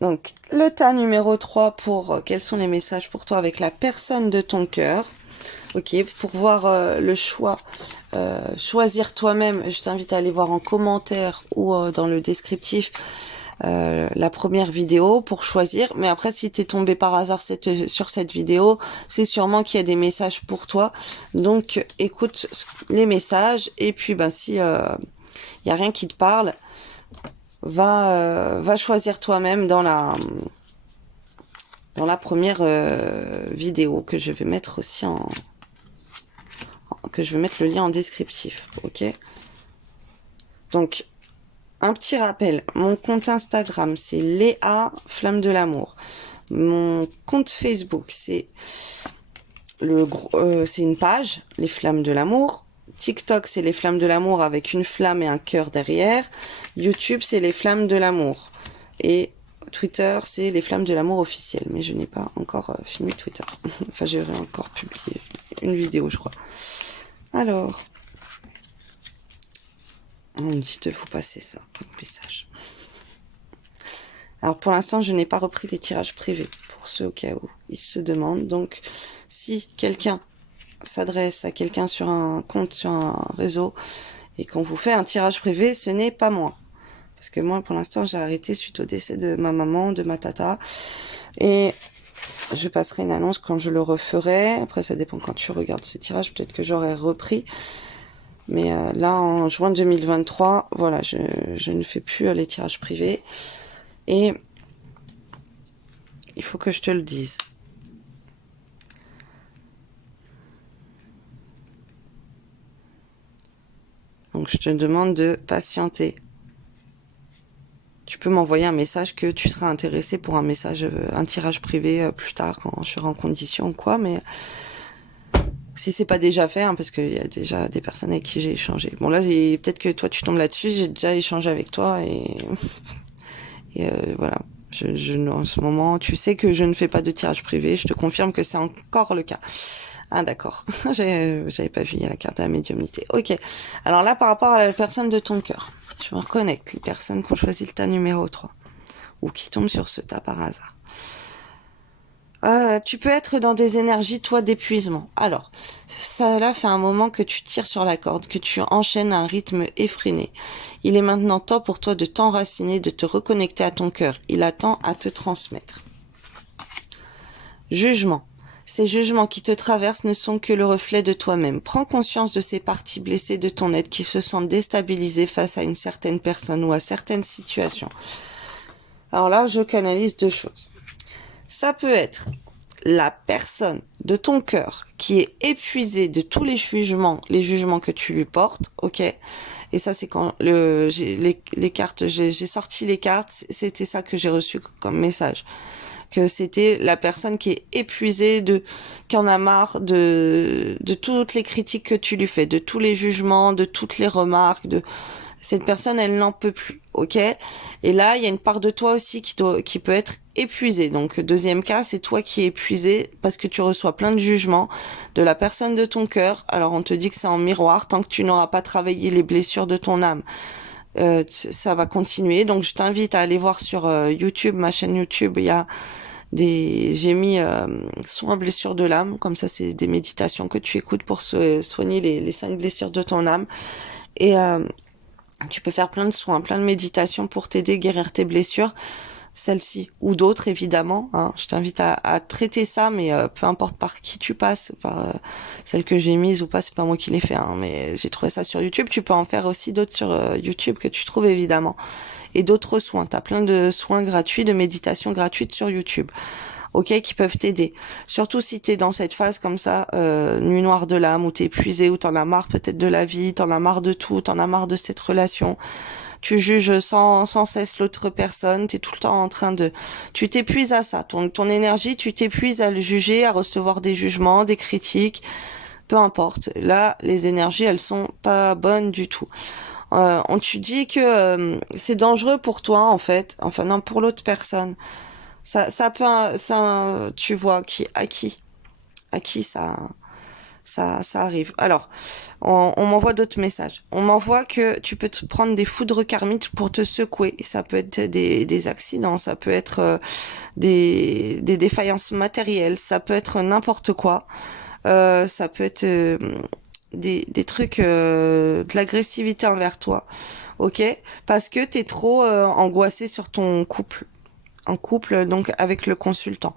Donc, le tas numéro 3 pour quels sont les messages pour toi avec la personne de ton cœur. Ok, pour voir le choix, choisir toi-même, je t'invite à aller voir en commentaire ou dans le descriptif la première vidéo pour choisir. Mais après, si t'es tombé par hasard sur cette vidéo, c'est sûrement qu'il y a des messages pour toi. Donc, écoute les messages et puis, ben, si y a rien qui te parle, va choisir toi-même dans la première vidéo que je vais mettre aussi que je vais mettre le lien en descriptif. Ok. Donc, un petit rappel, mon compte Instagram, c'est Léa Flamme de l'amour. Mon compte Facebook, c'est une page, les Flammes de l'amour. TikTok, c'est les Flammes de l'amour avec une flamme et un cœur derrière. YouTube, c'est les Flammes de l'amour. Et Twitter, c'est les Flammes de l'amour officielles. Mais je n'ai pas encore fini Twitter. Enfin, j'ai encore publié une vidéo, je crois. Alors, on me dit de vous passer ça, le message. Alors pour l'instant, je n'ai pas repris les tirages privés, pour ceux au cas où ils se demandent. Donc, si quelqu'un s'adresse à quelqu'un sur un compte, sur un réseau, et qu'on vous fait un tirage privé, ce n'est pas moi. Parce que moi, pour l'instant, j'ai arrêté suite au décès de ma maman, de ma tata. Et je passerai une annonce quand je le referai. Après, ça dépend quand tu regardes ce tirage. Peut-être que j'aurai repris. Mais là, en juin 2023, voilà, je ne fais plus les tirages privés. Et il faut que je te le dise. Donc, je te demande de patienter. Tu peux m'envoyer un message que tu seras intéressé pour un tirage privé plus tard quand je serai en condition ou quoi, mais si c'est pas déjà fait, hein, parce qu'il y a déjà des personnes avec qui j'ai échangé. Bon là, peut-être que toi tu tombes là-dessus, j'ai déjà échangé avec toi et voilà. En ce moment, tu sais que je ne fais pas de tirage privé. Je te confirme que c'est encore le cas. Ah d'accord, j'avais pas vu, il y a la carte de la médiumnité. Ok, alors là par rapport à la personne de ton cœur, je me reconnecte, les personnes qui ont choisi le tas numéro 3 ou qui tombent sur ce tas par hasard. Tu peux être dans des énergies, toi, d'épuisement. Alors, ça là fait un moment que tu tires sur la corde, que tu enchaînes un rythme effréné. Il est maintenant temps pour toi de t'enraciner, de te reconnecter à ton cœur. Il attend à te transmettre. Jugement. Ces jugements qui te traversent ne sont que le reflet de toi-même. Prends conscience de ces parties blessées de ton être qui se sentent déstabilisées face à une certaine personne ou à certaines situations. Alors là, je canalise deux choses. Ça peut être la personne de ton cœur qui est épuisée de tous les jugements que tu lui portes, ok. Et ça, c'est quand les cartes, j'ai sorti les cartes, c'était ça que j'ai reçu comme message. Que c'était la personne qui est épuisée qui en a marre de toutes les critiques que tu lui fais, de tous les jugements, de toutes les remarques, cette personne, elle n'en peut plus, ok? Et là, il y a une part de toi aussi qui peut être épuisée. Donc, deuxième cas, c'est toi qui es épuisé parce que tu reçois plein de jugements de la personne de ton cœur. Alors, on te dit que c'est en miroir tant que tu n'auras pas travaillé les blessures de ton âme. Ça va continuer. Donc, je t'invite à aller voir sur YouTube, ma chaîne YouTube. Il y a j'ai mis soins blessures de l'âme. Comme ça, c'est des méditations que tu écoutes pour soigner les 5 blessures de ton âme. Et tu peux faire plein de soins, plein de méditations pour t'aider à guérir tes blessures, celles-ci ou d'autres évidemment. Hein. Je t'invite à traiter ça, mais peu importe par qui tu passes, par celle que j'ai mise ou pas, c'est pas moi qui l'ai fait, hein, mais j'ai trouvé ça sur YouTube. Tu peux en faire aussi d'autres sur YouTube que tu trouves évidemment. Et d'autres soins. T'as plein de soins gratuits, de méditations gratuites sur YouTube. Ok, qui peuvent t'aider. Surtout si t'es dans cette phase comme ça, nuit noire de l'âme, où t'es épuisé, où t'en as marre peut-être de la vie, t'en as marre de tout, t'en as marre de cette relation. Tu juges sans cesse l'autre personne, t'es tout le temps en train tu t'épuises à ça. Ton énergie, tu t'épuises à le juger, à recevoir des jugements, des critiques, peu importe. Là, les énergies, elles sont pas bonnes du tout. On te dit que c'est dangereux pour toi, en fait. Enfin, non, pour l'autre personne. Ça peut, tu vois, à qui ça Ça arrive. Alors, on m'envoie d'autres messages. On m'envoie que tu peux te prendre des foudres karmiques pour te secouer. Et ça peut être des accidents, ça peut être des défaillances matérielles, ça peut être n'importe quoi. Ça peut être des trucs, de l'agressivité envers toi. Ok? Parce que t'es trop angoissé sur ton couple. En couple, donc avec le consultant.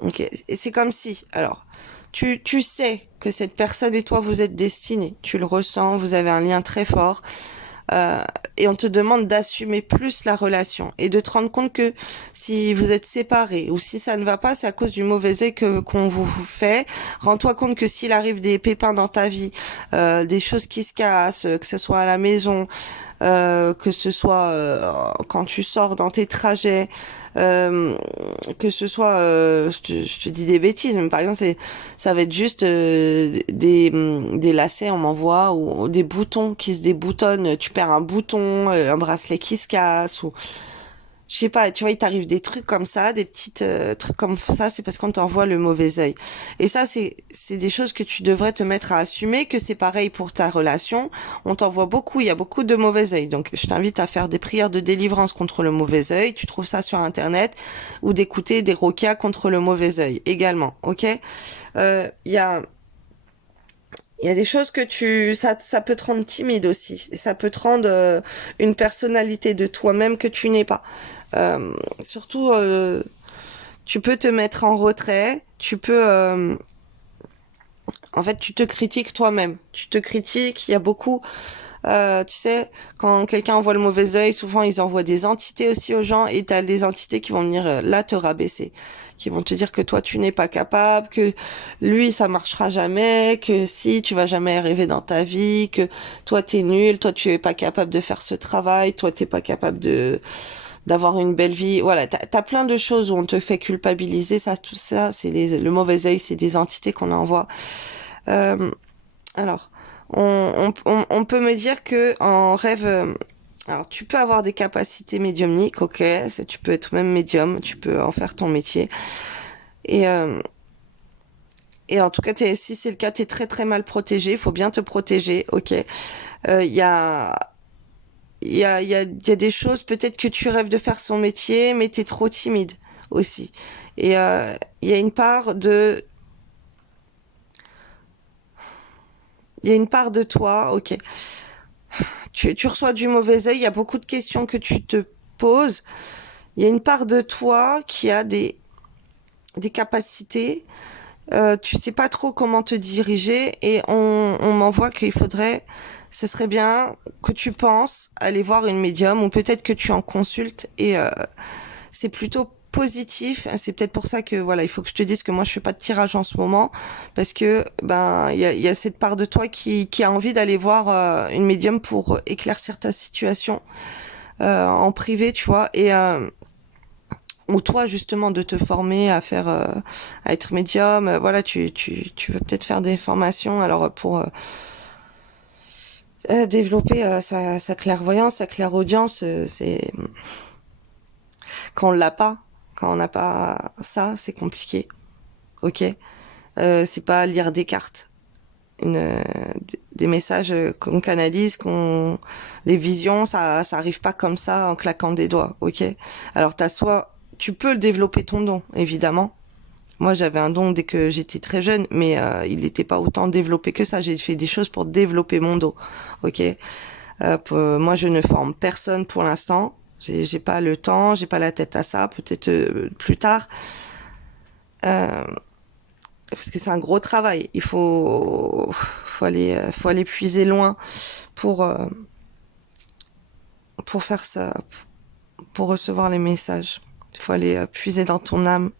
Ok, et c'est comme si, alors, tu sais que cette personne et toi, vous êtes destinés. Tu le ressens, vous avez un lien très fort. euh, et on te demande d'assumer plus la relation et de te rendre compte que si vous êtes séparés ou si ça ne va pas, c'est à cause du mauvais œil que qu'on vous fait. Rends-toi compte que s'il arrive des pépins dans ta vie, des choses qui se cassent, que ce soit à la maison, que ce soit quand tu sors dans tes trajets, euh, que ce soit, je te dis des bêtises, mais par exemple, ça va être juste des lacets, on m'envoie, ou des boutons qui se déboutonnent, tu perds un bouton, un bracelet qui se casse, ou je sais pas, tu vois, il t'arrive des trucs comme ça, des petites trucs comme ça, c'est parce qu'on t'envoie le mauvais œil. Et ça, c'est des choses que tu devrais te mettre à assumer, que c'est pareil pour ta relation. On t'envoie beaucoup, il y a beaucoup de mauvais œil. Donc, je t'invite à faire des prières de délivrance contre le mauvais œil. Tu trouves ça sur Internet, ou d'écouter des roquas contre le mauvais œil également. Ok? Il y a il y a des choses que ça peut te rendre timide aussi. Et ça peut te rendre une personnalité de toi-même que tu n'es pas. Surtout, tu peux te mettre en retrait. En fait, tu te critiques toi-même. Tu te critiques. Il y a beaucoup. Tu sais, quand quelqu'un envoie le mauvais œil, souvent ils envoient des entités aussi aux gens, et t'as des entités qui vont venir là te rabaisser, qui vont te dire que toi tu n'es pas capable, que lui ça marchera jamais, que si tu vas jamais arriver dans ta vie, que toi t'es nul, toi tu es pas capable de faire ce travail, toi t'es pas capable de d'avoir une belle vie. Voilà, t'as plein de choses où on te fait culpabiliser. Ça, tout ça, c'est le mauvais œil, c'est des entités qu'on envoie. Euh, alors, on peut me dire que en rêve, alors tu peux avoir des capacités médiumniques, ok, tu peux être même médium, tu peux en faire ton métier. Et et en tout cas, si c'est le cas, t'es très très mal protégé. Il faut bien te protéger, ok. Il y a il y a des choses peut-être que tu rêves de faire son métier, mais t'es trop timide aussi. Et il y a une part de il y a une part de toi, ok. Tu reçois du mauvais œil, il y a beaucoup de questions que tu te poses. Il y a une part de toi qui a des capacités. Tu sais pas trop comment te diriger, et on m'envoie qu'il faudrait, ce serait bien que tu penses aller voir une médium, ou peut-être que tu en consultes, et c'est plutôt positif. C'est peut-être pour ça que voilà, il faut que je te dise que moi je fais pas de tirage en ce moment, parce que ben il y a cette part de toi qui a envie d'aller voir une médium pour éclaircir ta situation en privé, tu vois, et ou toi justement de te former à faire à être médium. Voilà, tu veux peut-être faire des formations alors pour développer sa clairvoyance, sa clairaudience. C'est quand on l'a pas, quand on n'a pas ça, c'est compliqué. Ok. C'est pas lire des cartes, des messages qu'on canalise, les visions, ça arrive pas comme ça en claquant des doigts. Ok. Alors tu peux le développer ton don, évidemment. Moi, j'avais un don dès que j'étais très jeune, mais il n'était pas autant développé que ça. J'ai fait des choses pour développer mon don. Ok. Moi, je ne forme personne pour l'instant. J'ai pas le temps, j'ai pas la tête à ça. Peut-être plus tard. Euh, Parce que c'est un gros travail. Faut aller puiser loin pour, euh, pour faire ça, pour recevoir les messages. Il faut aller puiser dans ton âme.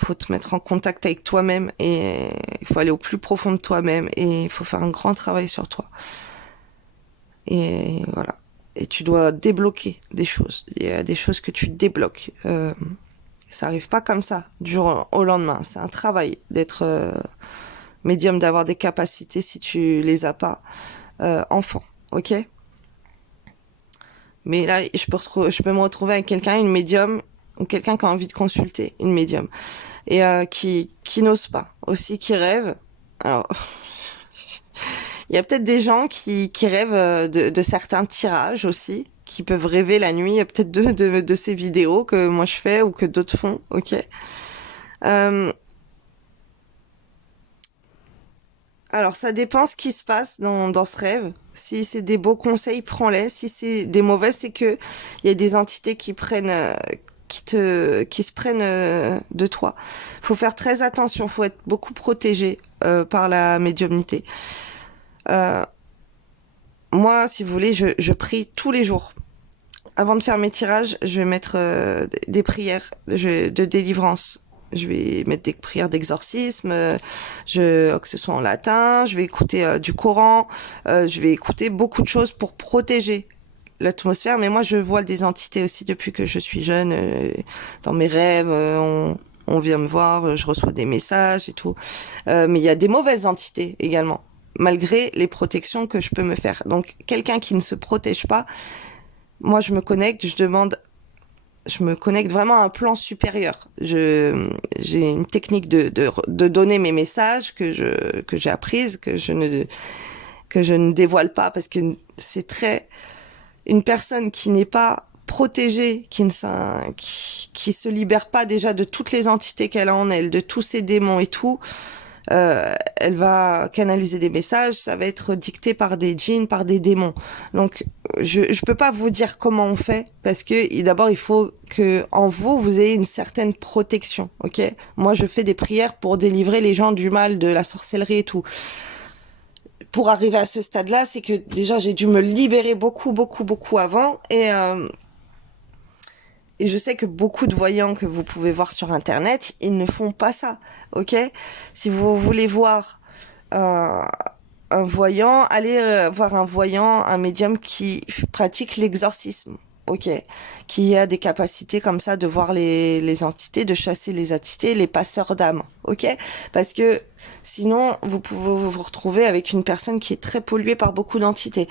Il faut te mettre en contact avec toi-même, et il faut aller au plus profond de toi-même, et il faut faire un grand travail sur toi. Et voilà. Et tu dois débloquer des choses. Il y a des choses que tu débloques. Ça arrive pas comme ça, du jour au lendemain. C'est un travail d'être médium, d'avoir des capacités si tu les as pas enfant, ok. Mais là, je peux me retrouver avec quelqu'un, une médium, ou quelqu'un qui a envie de consulter une médium et qui n'ose pas, aussi qui rêve. Alors, il y a peut-être des gens qui rêvent de certains tirages aussi, qui peuvent rêver la nuit, peut-être de ces vidéos que moi je fais ou que d'autres font, ok. Euh, alors ça dépend ce qui se passe dans ce rêve. Si c'est des beaux conseils, prends-les. Si c'est des mauvais, c'est que il y a des entités qui prennent, qui se prennent de toi. Faut faire très attention, faut être beaucoup protégé par la médiumnité. Euh, Moi, si vous voulez, je prie tous les jours. Avant de faire mes tirages, je vais mettre des prières de délivrance. Je vais mettre des prières d'exorcisme, que ce soit en latin, je vais écouter du Coran, je vais écouter beaucoup de choses pour protéger l'atmosphère. Mais moi, je vois des entités aussi depuis que je suis jeune. Dans mes rêves, on vient me voir, je reçois des messages et tout. Mais il y a des mauvaises entités également, malgré les protections que je peux me faire. Donc, quelqu'un qui ne se protège pas, moi, je me connecte, je me connecte vraiment à un plan supérieur. J'ai une technique de donner mes messages que j'ai apprise, que je ne dévoile pas parce que c'est très, une personne qui n'est pas protégée, qui se libère pas déjà de toutes les entités qu'elle a en elle, de tous ses démons et tout, elle va canaliser des messages, ça va être dicté par des djinns, par des démons. Donc je peux pas vous dire comment on fait parce que d'abord il faut que en vous ayez une certaine protection, ok? Moi je fais des prières pour délivrer les gens du mal, de la sorcellerie et tout. Pour arriver à ce stade-là, c'est que déjà j'ai dû me libérer beaucoup avant et je sais que beaucoup de voyants que vous pouvez voir sur Internet, ils ne font pas ça, ok? Si vous voulez voir un, un voyant, allez voir un voyant, un médium qui pratique l'exorcisme, ok? Qui a des capacités comme ça de voir les entités, de chasser les entités, les passeurs d'âmes, ok? Parce que sinon, vous pouvez vous retrouver avec une personne qui est très polluée par beaucoup d'entités.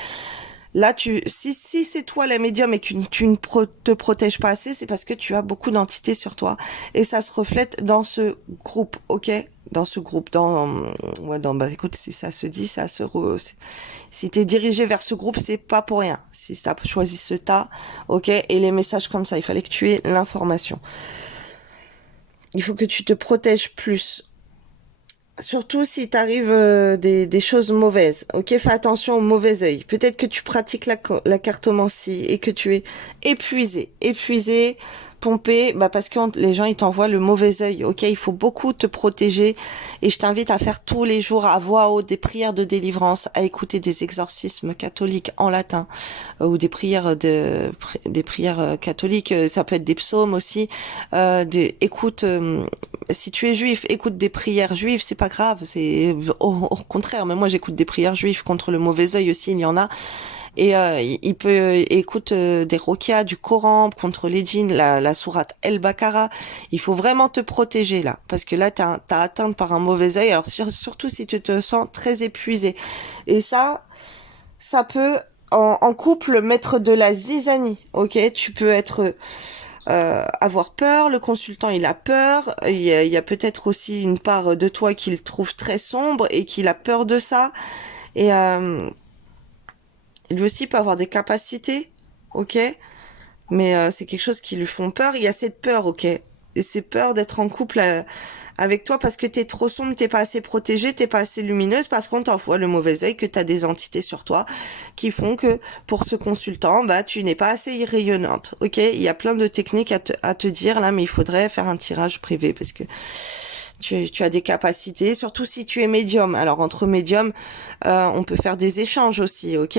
Là, si c'est toi la médium et que tu ne te protèges pas assez, c'est parce que tu as beaucoup d'entités sur toi. Et ça se reflète dans ce groupe, ok? Dans ce groupe, bah écoute, si ça se dit, si t'es dirigé vers ce groupe, c'est pas pour rien. Si t'as choisi ce tas, ok? Et les messages comme ça, il fallait que tu aies l'information. Il faut que tu te protèges plus. Surtout si t'arrives des choses mauvaises, ok, fais attention au mauvais œil. Peut-être que tu pratiques la cartomancie et que tu es épuisé, pompé, bah parce que les gens ils t'envoient le mauvais œil, ok. Il faut beaucoup te protéger et je t'invite à faire tous les jours à voix haute des prières de délivrance, à écouter des exorcismes catholiques en latin ou des prières catholiques. Ça peut être des psaumes aussi. Écoute. Si tu es juif, écoute des prières juives, c'est pas grave, c'est au contraire. Mais moi, j'écoute des prières juives contre le mauvais œil aussi, il y en a. Et il peut écoute des roquias, du Coran contre les djinns, la sourate El-Baqarah. Il faut vraiment te protéger là, parce que là, t'as atteint par un mauvais œil. Alors surtout si tu te sens très épuisé. Et ça peut en couple mettre de la zizanie, ok? Tu peux être avoir peur, le consultant il a peur, il y a peut-être aussi une part de toi qu'il trouve très sombre et qu'il a peur de ça, et lui aussi peut avoir des capacités, ok, mais c'est quelque chose qui lui font peur, il y a cette peur, ok, et c'est peur d'être en couple avec toi parce que t'es trop sombre, t'es pas assez protégée, t'es pas assez lumineuse, parce qu'on t'envoie le mauvais œil, que t'as des entités sur toi qui font que pour ce consultant, bah tu n'es pas assez rayonnante. Ok, il y a plein de techniques à te dire là, mais il faudrait faire un tirage privé parce que tu as des capacités, surtout si tu es médium. Alors entre médiums, on peut faire des échanges aussi, ok.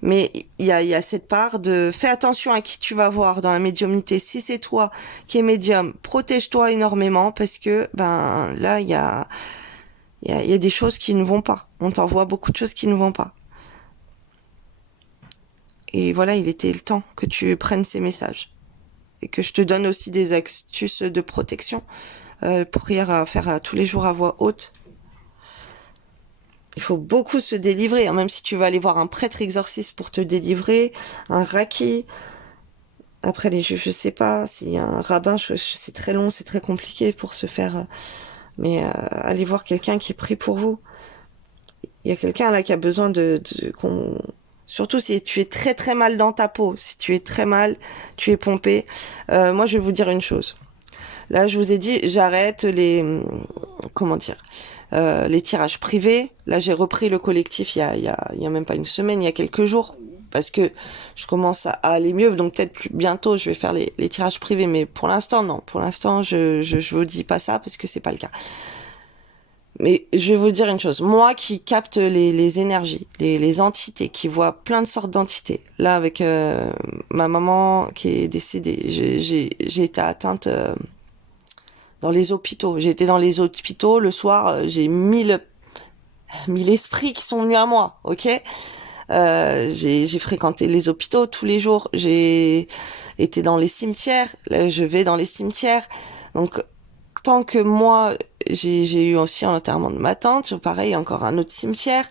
Mais il y a cette part de fais attention à qui tu vas voir dans la médiumnité. Si c'est toi qui es médium, protège-toi énormément parce que ben là il y a des choses qui ne vont pas. On t'envoie beaucoup de choses qui ne vont pas. Et voilà, il était le temps que tu prennes ces messages et que je te donne aussi des astuces de protection. Prière à faire tous les jours à voix haute. Il faut beaucoup se délivrer, hein, même si tu vas aller voir un prêtre exorciste pour te délivrer, un raki, Après les juifs, je sais pas. S'il y a un rabbin, c'est très long, c'est très compliqué pour se faire. Mais allez voir quelqu'un qui prie pour vous. Il y a quelqu'un là qui a besoin qu'on. Surtout si tu es très très mal dans ta peau, si tu es très mal, tu es pompé. Moi, je vais vous dire une chose. Là, je vous ai dit, j'arrête comment dire, les tirages privés. Là, j'ai repris le collectif il y a même pas une semaine, il y a quelques jours, parce que je commence à aller mieux. Donc peut-être bientôt, je vais faire les tirages privés, mais pour l'instant, non. Pour l'instant, je vous dis pas ça parce que c'est pas le cas. Mais je vais vous dire une chose. Moi qui capte les énergies, les entités, qui voit plein de sortes d'entités. Là, avec ma maman qui est décédée, j'ai été atteinte dans les hôpitaux. J'ai été dans les hôpitaux le soir. J'ai mille esprits qui sont venus à moi. Ok. J'ai fréquenté les hôpitaux tous les jours. J'ai été dans les cimetières. Là, je vais dans les cimetières. Donc tant que moi, j'ai eu aussi un enterrement de ma tante, pareil, encore un autre cimetière.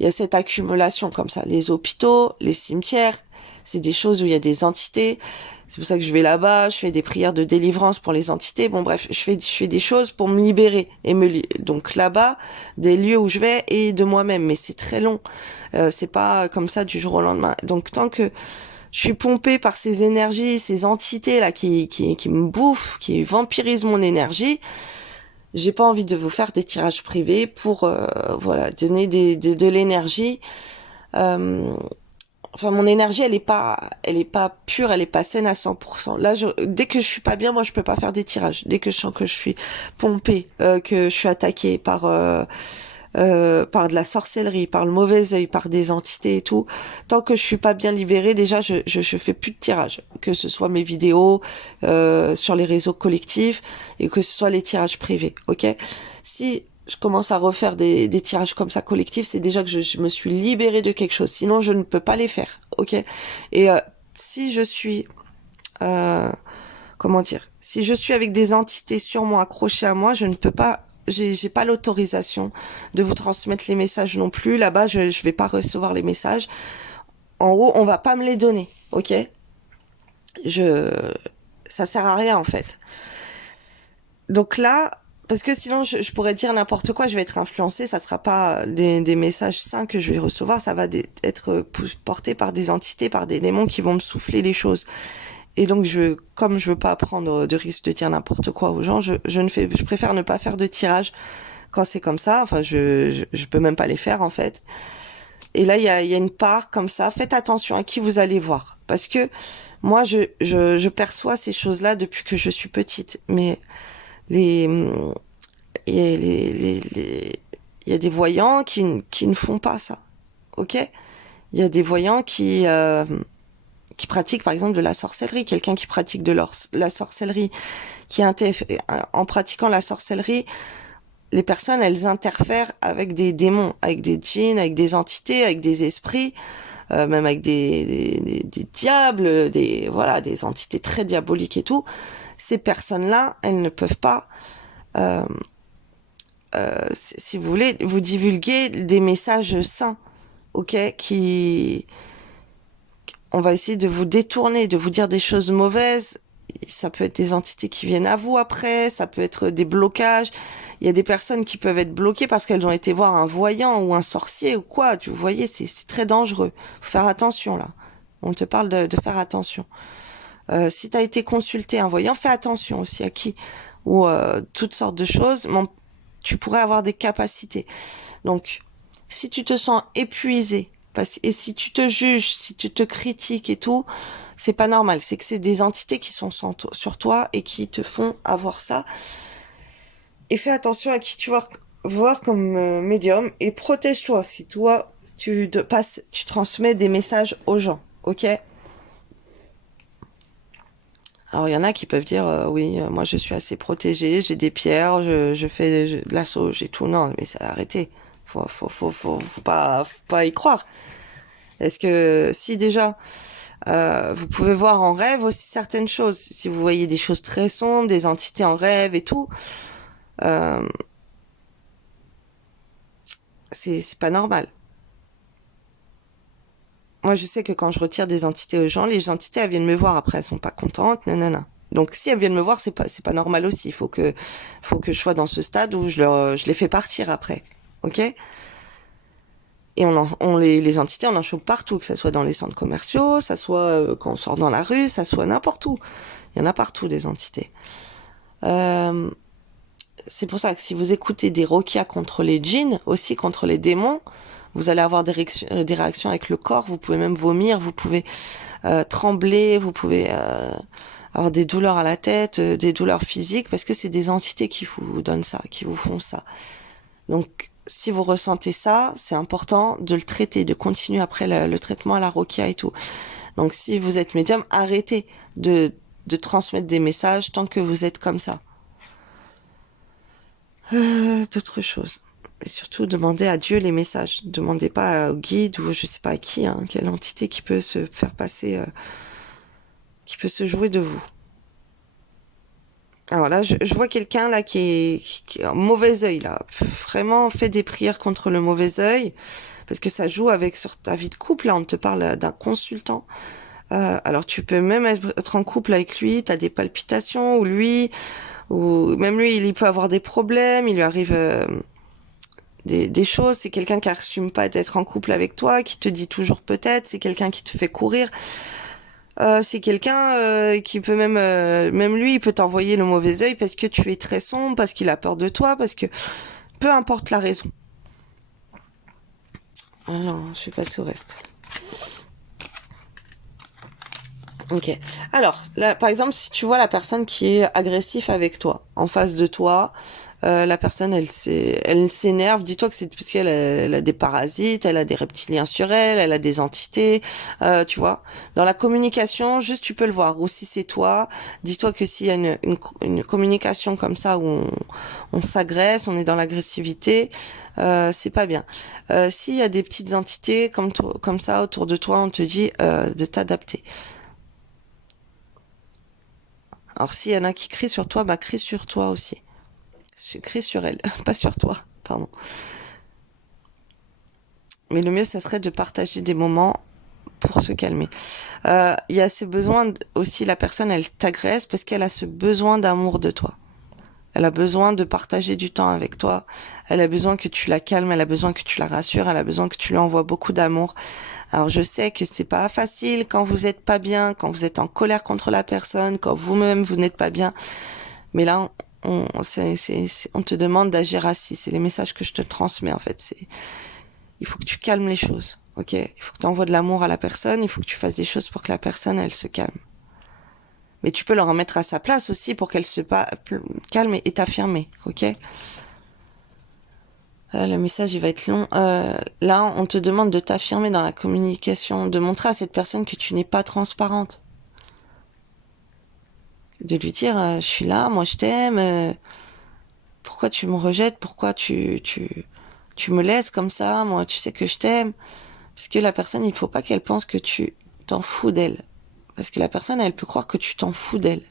Il y a cette accumulation comme ça. Les hôpitaux, les cimetières, c'est des choses où il y a des entités. C'est pour ça que je vais là-bas, je fais des prières de délivrance pour les entités. Bon bref, je fais des choses pour me libérer et donc là-bas, des lieux où je vais et de moi-même. Mais c'est très long. C'est pas comme ça du jour au lendemain. Donc tant que je suis pompée par ces énergies, ces entités là qui me bouffent, qui vampirisent mon énergie. J'ai pas envie de vous faire des tirages privés pour voilà donner de l'énergie. Euh, enfin, mon énergie, elle est pas pure, elle est pas saine à 100%. Là, dès que je suis pas bien, moi, je peux pas faire des tirages. Dès que je sens que je suis pompée, que je suis attaquée par de la sorcellerie, par le mauvais œil, par des entités et tout. Tant que je suis pas bien libérée, déjà, je fais plus de tirages. Que ce soit mes vidéos, sur les réseaux collectifs, et que ce soit les tirages privés, ok? Si je commence à refaire des tirages comme ça collectifs, c'est déjà que je me suis libérée de quelque chose. Sinon, je ne peux pas les faire, ok? Et si je suis... comment dire, si je suis avec des entités sûrement accrochées à moi, je ne peux pas, j'ai pas l'autorisation de vous transmettre les messages non plus. Là-bas, je vais pas recevoir les messages. En haut, on va pas me les donner, ok? Je, ça sert à rien en fait. Donc là, parce que sinon je pourrais dire n'importe quoi, je vais être influencée, ça sera pas des messages sains que je vais recevoir, ça va être porté par des entités, par des démons qui vont me souffler les choses. Et donc comme je veux pas prendre de risque de dire n'importe quoi aux gens, je préfère ne pas faire de tirage quand c'est comme ça. Enfin, je peux même pas les faire en fait. Et là, il y a une part comme ça. Faites attention à qui vous allez voir, parce que moi, je perçois ces choses-là depuis que je suis petite. Mais les, il y a il y a des voyants qui ne font pas ça, ok? Il y a des voyants qui pratiquent par exemple de la sorcellerie, quelqu'un qui pratique la sorcellerie, en pratiquant la sorcellerie, les personnes elles interfèrent avec des démons, avec des djinns, avec des entités, avec des esprits, même avec des diables, voilà, des entités très diaboliques et tout. Ces personnes-là, elles ne peuvent pas, euh, si vous voulez, vous divulguer des messages sains, ok, on va essayer de vous détourner, de vous dire des choses mauvaises. Ça peut être des entités qui viennent à vous après, ça peut être des blocages. Il y a des personnes qui peuvent être bloquées parce qu'elles ont été voir un voyant ou un sorcier ou quoi. Vous voyez, c'est très dangereux. Faut faire attention là. On te parle de faire attention. Si tu as été consulté un voyant, fais attention aussi à qui ou toutes sortes de choses. Tu pourrais avoir des capacités. Donc, si tu te sens épuisé, et si tu te juges, si tu te critiques et tout, c'est pas normal. C'est que c'est des entités qui sont sur toi et qui te font avoir ça. Et fais attention à qui tu vas voir comme médium et protège-toi si toi tu transmets des messages aux gens, ok? Alors il y en a qui peuvent dire oui, moi je suis assez protégée, j'ai des pierres, je fais de l'assaut, j'ai tout. Non, mais ça a arrêté. Faut pas y croire. Est-ce que si déjà vous pouvez voir en rêve aussi certaines choses, si vous voyez des choses très sombres, des entités en rêve et tout, euh, c'est pas normal. Moi, je sais que quand je retire des entités aux gens, les entités, elles viennent me voir après, elles sont pas contentes, nanana. Donc, si elles viennent me voir, c'est pas normal aussi. Faut que je sois dans ce stade où je les fais partir après. Ok? Et les entités, on en chope partout, que ça soit dans les centres commerciaux, ça soit quand on sort dans la rue, ça soit n'importe où. Il y en a partout des entités. Euh, c'est pour ça que si vous écoutez des rokias contre les djinns, aussi contre les démons, vous allez avoir des réactions avec le corps, vous pouvez même vomir, vous pouvez trembler, vous pouvez avoir des douleurs à la tête, des douleurs physiques, parce que c'est des entités qui vous donnent ça, qui vous font ça. Donc, si vous ressentez ça, c'est important de le traiter, de continuer après le traitement à la rokia et tout. Donc, si vous êtes médium, arrêtez de transmettre des messages tant que vous êtes comme ça. D'autres choses. Et surtout, demandez à Dieu les messages. Demandez pas au guide ou je sais pas à qui, hein, quelle entité qui peut se faire passer, qui peut se jouer de vous. Alors là, je vois quelqu'un là qui est en mauvais œil là. Vraiment, fait des prières contre le mauvais œil parce que ça joue avec sur ta vie de couple. Là, on te parle d'un consultant. Alors tu peux même être en couple avec lui, t'as des palpitations ou même lui, il peut avoir des problèmes. Il lui arrive des choses. C'est quelqu'un qui assume pas d'être en couple avec toi, qui te dit toujours peut-être. C'est quelqu'un qui te fait courir. C'est quelqu'un qui peut même lui, il peut t'envoyer le mauvais œil parce que tu es très sombre, parce qu'il a peur de toi, parce que peu importe la raison. Alors, je vais passer au reste. Ok. Alors, là, par exemple, si tu vois la personne qui est agressive avec toi, en face de toi, la personne, elle s'énerve. Dis-toi que c'est parce elle a des parasites, elle a des reptiliens sur elle, elle a des entités, tu vois. Dans la communication, juste tu peux le voir. Ou si c'est toi, dis-toi que s'il y a une communication comme ça où on s'agresse, on est dans l'agressivité, c'est pas bien. S'il y a des petites entités comme ça autour de toi, on te dit de t'adapter. Alors s'il y en a qui crient sur toi, bah crie sur toi aussi. Crie sur elle, pas sur toi, pardon. Mais le mieux, ça serait de partager des moments pour se calmer. Il y a ce besoin aussi, la personne, elle t'agresse parce qu'elle a ce besoin d'amour de toi. Elle a besoin de partager du temps avec toi. Elle a besoin que tu la calmes, elle a besoin que tu la rassures, elle a besoin que tu lui envoies beaucoup d'amour. Alors je sais que c'est pas facile quand vous êtes pas bien, quand vous êtes en colère contre la personne, quand vous-même vous n'êtes pas bien. Mais là, on te demande d'agir assis. C'est les messages que je te transmets en fait. Il faut que tu calmes les choses, ok? Il faut que tu envoies de l'amour à la personne. Il faut que tu fasses des choses pour que la personne, elle se calme. Mais tu peux leur en mettre à sa place aussi pour qu'elle se calme et t'affirmer, ok? Le message, il va être long. Là, on te demande de t'affirmer dans la communication, de montrer à cette personne que tu n'es pas transparente. De lui dire, je suis là, moi je t'aime, pourquoi tu me rejettes, pourquoi tu me laisses comme ça, moi tu sais que je t'aime. Parce que la personne, il faut pas qu'elle pense que tu t'en fous d'elle. Parce que la personne, elle peut croire que tu t'en fous d'elle.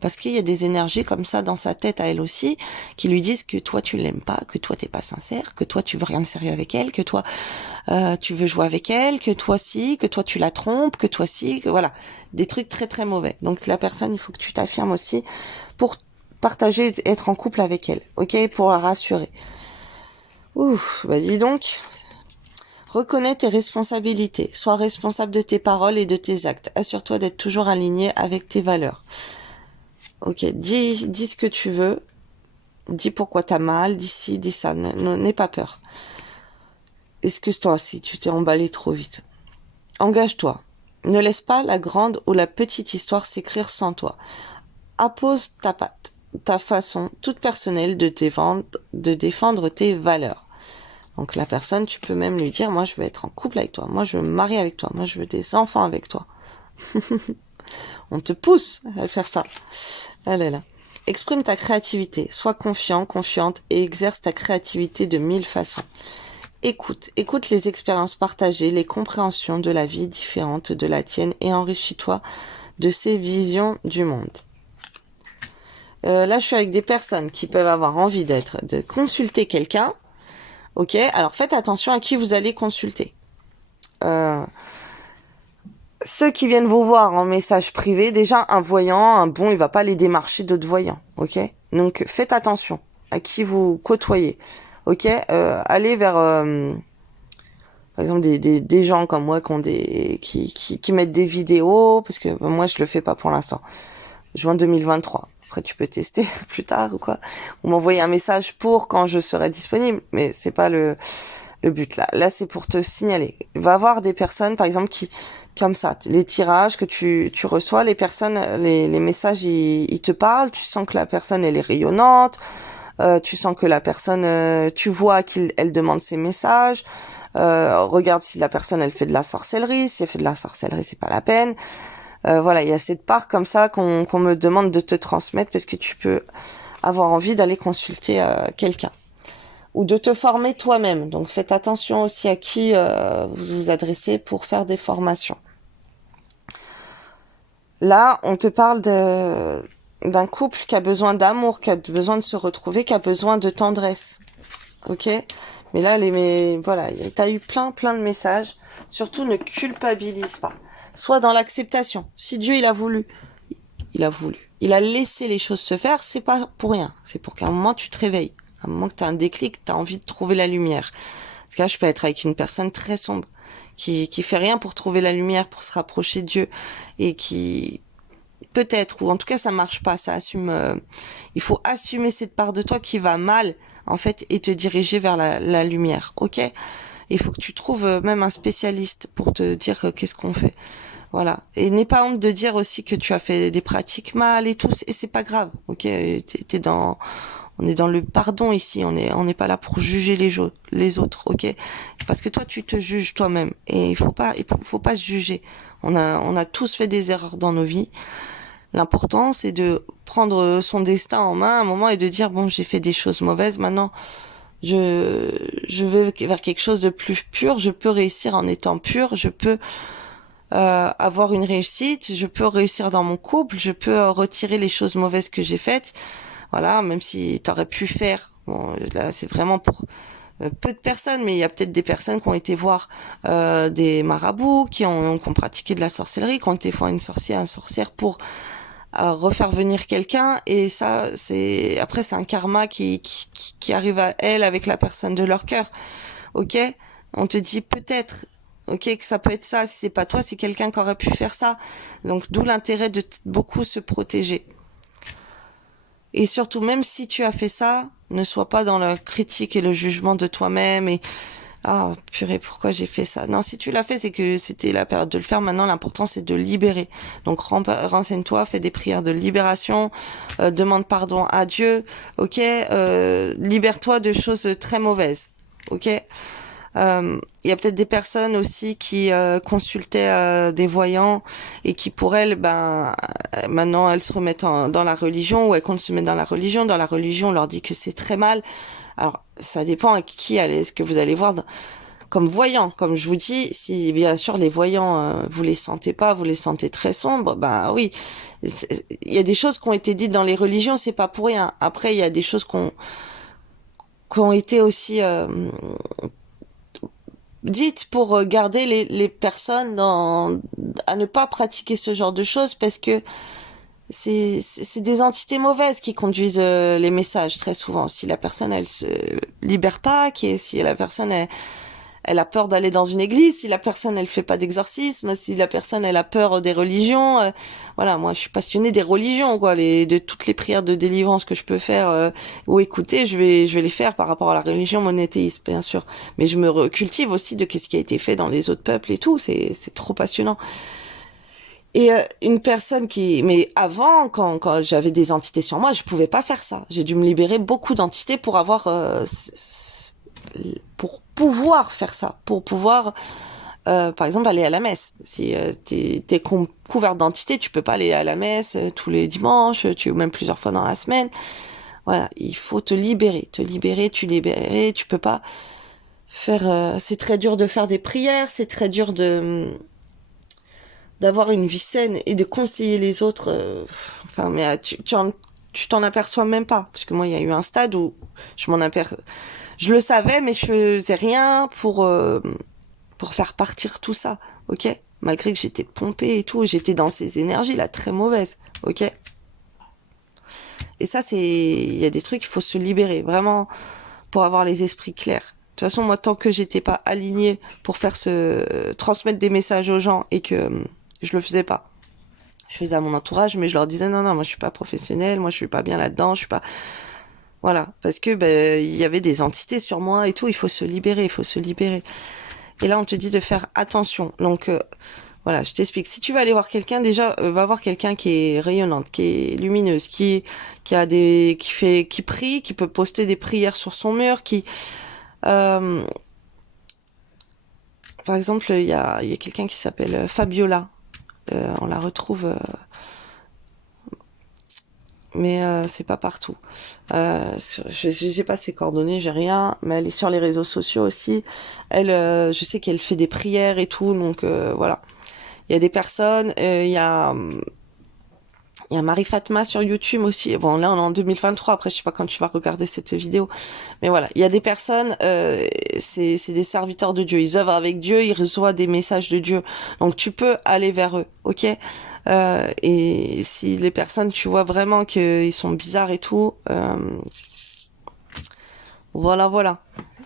Parce qu'il y a des énergies comme ça dans sa tête à elle aussi, qui lui disent que toi tu l'aimes pas, que toi t'es pas sincère, que toi tu veux rien de sérieux avec elle, que toi tu veux jouer avec elle, que toi si, que toi tu la trompes, que toi si, que voilà. Des trucs très très mauvais. Donc la personne, il faut que tu t'affirmes aussi pour partager, être en couple avec elle, ok, pour la rassurer. Ouf, bah dis donc. Reconnais tes responsabilités. Sois responsable de tes paroles et de tes actes. Assure-toi d'être toujours aligné avec tes valeurs. Ok, dis ce que tu veux. Dis pourquoi t'as mal. Dis ci, dis ça. N'aie pas peur. Excuse-toi si tu t'es emballé trop vite. Engage-toi. Ne laisse pas la grande ou la petite histoire s'écrire sans toi. Appose ta patte, ta façon toute personnelle de défendre tes valeurs. Donc la personne, tu peux même lui dire, moi je veux être en couple avec toi, moi je veux me marier avec toi, moi je veux des enfants avec toi. On te pousse à faire ça. Elle est là. Exprime ta créativité, sois confiant, confiante et exerce ta créativité de 1000 façons. Écoute les expériences partagées, les compréhensions de la vie différentes de la tienne et enrichis-toi de ces visions du monde. Là, je suis avec des personnes qui peuvent avoir envie de consulter quelqu'un. Ok, alors faites attention à qui vous allez consulter. ceux qui viennent vous voir en message privé, déjà un voyant, un bon, il va pas les démarcher d'autres voyants, ok? Donc faites attention à qui vous côtoyez, ok? Allez vers, par exemple, des gens comme moi qui mettent des vidéos, parce que moi je le fais pas pour l'instant. Juin 2023. Après tu peux tester plus tard ou quoi, ou m'envoyer un message pour quand je serai disponible, mais c'est pas le but là. Là, c'est pour te signaler. Il va y avoir des personnes, par exemple, qui, comme ça, les tirages que tu reçois, les personnes, les messages, ils te parlent, tu sens que la personne, elle est rayonnante, tu sens que la personne, tu vois qu'elle demande ses messages, regarde si la personne, elle fait de la sorcellerie, si elle fait de la sorcellerie, c'est pas la peine. Voilà, il y a cette part comme ça qu'on me demande de te transmettre parce que tu peux avoir envie d'aller consulter quelqu'un ou de te former toi-même. Donc faites attention aussi à qui vous vous adressez pour faire des formations. Là, on te parle d'un couple qui a besoin d'amour, qui a besoin de se retrouver, qui a besoin de tendresse. Ok? Mais là, voilà, t'as eu plein de messages. Surtout, ne culpabilise pas. Sois dans l'acceptation. Si Dieu, il a voulu. Il a laissé les choses se faire, c'est pas pour rien. C'est pour qu'à un moment, tu te réveilles. À un moment que tu as un déclic, tu as envie de trouver la lumière. Parce que là, je peux être avec une personne très sombre, qui fait rien pour trouver la lumière, pour se rapprocher de Dieu, et qui, peut-être, ou en tout cas, ça marche pas, ça assume, il faut assumer cette part de toi qui va mal, en fait, et te diriger vers la lumière, ok? Il faut que tu trouves même un spécialiste pour te dire qu'est-ce qu'on fait. Voilà. Et n'aie pas honte de dire aussi que tu as fait des pratiques mal et tout, et c'est pas grave, ok? On est dans le pardon ici, on n'est pas là pour juger les autres, ok? Parce que toi, tu te juges toi-même, et il faut pas se juger. On a tous fait des erreurs dans nos vies. L'important, c'est de prendre son destin en main à un moment et de dire, bon, j'ai fait des choses mauvaises, maintenant, je vais vers quelque chose de plus pur, je peux réussir en étant pur, je peux avoir une réussite, je peux réussir dans mon couple, je peux retirer les choses mauvaises que j'ai faites. Voilà, même si t'aurais pu faire. Bon, là, c'est vraiment pour peu de personnes, mais il y a peut-être des personnes qui ont été voir des marabouts, qui ont pratiqué de la sorcellerie, qui ont été voir une sorcière pour refaire venir quelqu'un. Et ça, c'est un karma qui arrive à elle avec la personne de leur cœur. Ok? On te dit peut-être. Ok, que ça peut être ça. Si c'est pas toi, c'est quelqu'un qui aurait pu faire ça. Donc, d'où l'intérêt de beaucoup se protéger. Et surtout, même si tu as fait ça, ne sois pas dans la critique et le jugement de toi-même et ah purée, pourquoi j'ai fait ça? Non, si tu l'as fait, c'est que c'était la période de le faire. Maintenant, l'important c'est de libérer. Donc renseigne-toi, fais des prières de libération, demande pardon à Dieu, ok? Libère-toi de choses très mauvaises, ok? Il y a peut-être des personnes aussi qui consultaient des voyants et qui pour elles, maintenant elles se remettent dans la religion ou elles comptent se mettre dans la religion. Dans la religion, on leur dit que c'est très mal. Alors, ça dépend à qui est-ce que vous allez voir comme voyant. Comme je vous dis, si bien sûr les voyants, vous les sentez pas, vous les sentez très sombres, ben oui. Il y a des choses qui ont été dites dans les religions, c'est pas pour rien. Après, il y a des choses qui ont été aussi dites pour garder les personnes à ne pas pratiquer ce genre de choses parce que c'est des entités mauvaises qui conduisent les messages très souvent. Si la personne elle se libère pas, si la personne elle a peur d'aller dans une église, si la personne elle fait pas d'exorcisme, si la personne elle a peur des religions, voilà, moi je suis passionnée des religions quoi, de toutes les prières de délivrance que je peux faire ou écouter, je vais les faire par rapport à la religion monothéiste bien sûr, mais je me cultive aussi de qu'est-ce qui a été fait dans les autres peuples et tout, c'est trop passionnant. Et une personne mais avant, quand j'avais des entités sur moi, je pouvais pas faire ça. J'ai dû me libérer beaucoup d'entités pour avoir, pour pouvoir faire ça, pour pouvoir, par exemple, aller à la messe. Si t'es couvert d'entités, tu peux pas aller à la messe tous les dimanches, ou même plusieurs fois dans la semaine. Voilà, il faut te libérer, tu libérer. Tu peux pas faire. C'est très dur de faire des prières, c'est très dur d'avoir une vie saine et de conseiller les autres. Enfin, mais tu t'en aperçois même pas. Parce que moi, il y a eu un stade où je le savais, mais je faisais rien pour faire partir tout ça. Ok? malgré que j'étais pompée et tout, j'étais dans ces énergies là très mauvaises, ok. Et ça, il y a des trucs, il faut se libérer vraiment pour avoir les esprits clairs. De toute façon, moi, tant que j'étais pas alignée pour transmettre des messages aux gens et que je le faisais pas. Je faisais à mon entourage, mais je leur disais non, moi je suis pas professionnelle, moi je suis pas bien là-dedans, je suis pas. Voilà, parce que il y avait des entités sur moi et tout. Il faut se libérer, il faut se libérer. Et là, on te dit de faire attention. Donc voilà, je t'explique. Si tu vas aller voir quelqu'un, déjà, va voir quelqu'un qui est rayonnante, qui est lumineuse, qui prie, qui peut poster des prières sur son mur, par exemple, il y a quelqu'un qui s'appelle Fabiola. On la retrouve, mais c'est pas partout. J'ai pas ses coordonnées, j'ai rien, mais elle est sur les réseaux sociaux aussi. Elle, je sais qu'elle fait des prières et tout, donc voilà. Il y a des personnes, il y a Marie Fatma sur YouTube aussi. Bon, là, on est en 2023. Après, je sais pas quand tu vas regarder cette vidéo. Mais voilà. Il y a des personnes, c'est des serviteurs de Dieu. Ils œuvrent avec Dieu. Ils reçoivent des messages de Dieu. Donc, tu peux aller vers eux. Ok? Et si les personnes, tu vois vraiment qu'ils sont bizarres et tout, voilà.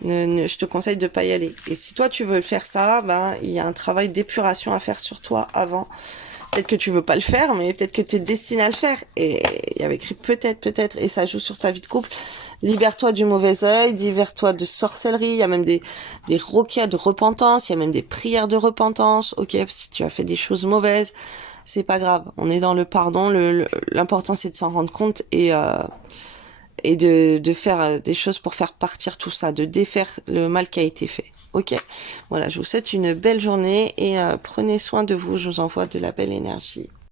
Je te conseille de pas y aller. Et si toi, tu veux faire ça, ben, il y a un travail d'épuration à faire sur toi avant. Peut-être que tu veux pas le faire, mais peut-être que tu es destiné à le faire. Et il y avait écrit peut-être, et ça joue sur ta vie de couple. Libère-toi du mauvais œil, libère-toi de sorcellerie. Il y a même des requêtes de repentance, il y a même des prières de repentance. Ok, si tu as fait des choses mauvaises, c'est pas grave. On est dans le pardon. L'important c'est de s'en rendre compte et de faire des choses pour faire partir tout ça, de défaire le mal qui a été fait. Ok, voilà, je vous souhaite une belle journée et prenez soin de vous, je vous envoie de la belle énergie.